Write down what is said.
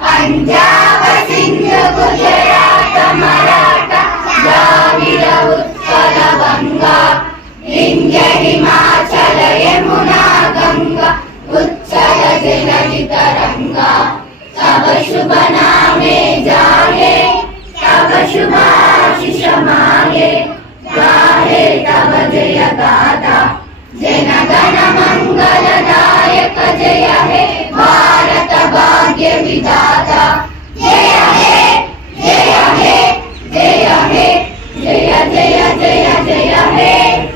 पंजाब सिंध गुजरात मराठा द्राविड उत्कल गंगा विंध्य हिमाचल यमुना गंगा उच्चल जलधि तरंगा तब शुभ नामे जागे तब शुभाशिष मागे गाहे तब जय गाथा जन गण मंगलदायक जय हे भारत भाग्य विधाता जय हे जय हे जय हे जय जय जय जय हे।